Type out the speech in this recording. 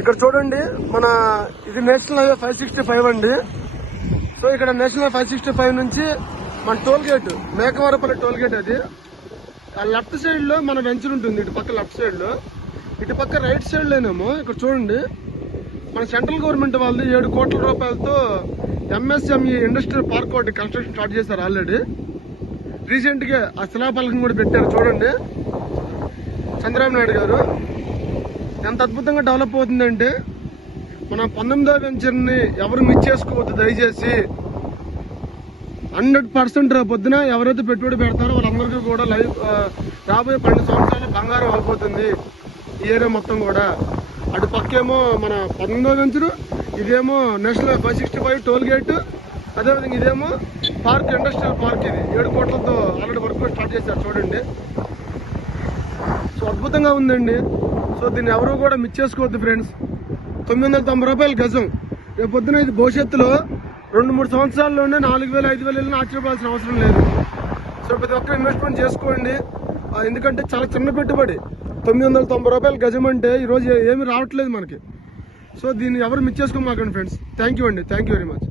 ఇక్కడ చూడండి, మన ఇది నేషనల్ హైవే 565 అండి. సో ఇక్కడ నేషనల్ 565 నుంచి మన టోల్ గేట్ మేకవరపల్లి టోల్ గేట్ అది. ఆ లెఫ్ట్ సైడ్ లో మన వెంచర్ ఉంటుంది. ఇటు పక్క లెఫ్ట్ సైడ్ లో, ఇటు పక్క రైట్ సైడ్ లోనేమో ఇక్కడ చూడండి, మన సెంట్రల్ గవర్నమెంట్ వాళ్ళు 7 కోట్ల రూపాయలతో ఎంఎస్ఎంఈ ఇండస్ట్రియల్ పార్క్ ఒకటి కన్స్ట్రక్షన్ స్టార్ట్ చేశారు ఆల్రెడీ. రీసెంట్ గా ఆ శిలాఫలకం కూడా పెట్టారు చూడండి. చంద్రబాబు నాయుడు గారు ఎంత అద్భుతంగా డెవలప్ అవుతుందంటే, మన 19వ వెంచర్ ని ఎవరు మిస్ చేసుకోవద్దు దయచేసి. 100% పొద్దున ఎవరైతే పెట్టుబడి పెడతారో వాళ్ళందరికీ కూడా రాబోయే 12 సంవత్సరాలు బంగారం అయిపోతుంది ఈ ఏరియా మొత్తం కూడా. అటు పక్కేమో మన 19వ వెంచరు, ఇదేమో నేషనల్ 565 టోల్ గేట్, అదేవిధంగా ఇదేమో పార్క్, ఇండస్ట్రియల్ పార్క్. ఇది 7 కోట్లతో ఆల్రెడీ వర్క్ స్టార్ట్ చేశారు చూడండి. సో అద్భుతంగా ఉందండి. సో దీన్ని ఎవరు కూడా మిస్ చేసుకోవద్దు ఫ్రెండ్స్. 990 రూపాయలు గజం. రేపు పొద్దున ఇది భవిష్యత్తులో 2-3 సంవత్సరాల్లోనే 4000, 5000 ఆశ్చర్యపోవాల్సిన అవసరం లేదు. సో ప్రతి ఒక్కరు ఇన్వెస్ట్మెంట్ చేసుకోండి. ఎందుకంటే చాలా చిన్న పెట్టుబడి. 990 రూపాయలు గజం అంటే ఈరోజు ఏమి రావట్లేదు మనకి. సో దీన్ని ఎవరు మిస్ చేసుకోమాకండి ఫ్రెండ్స్. థ్యాంక్ యూ అండి, థ్యాంక్ యూ వెరీ మచ్.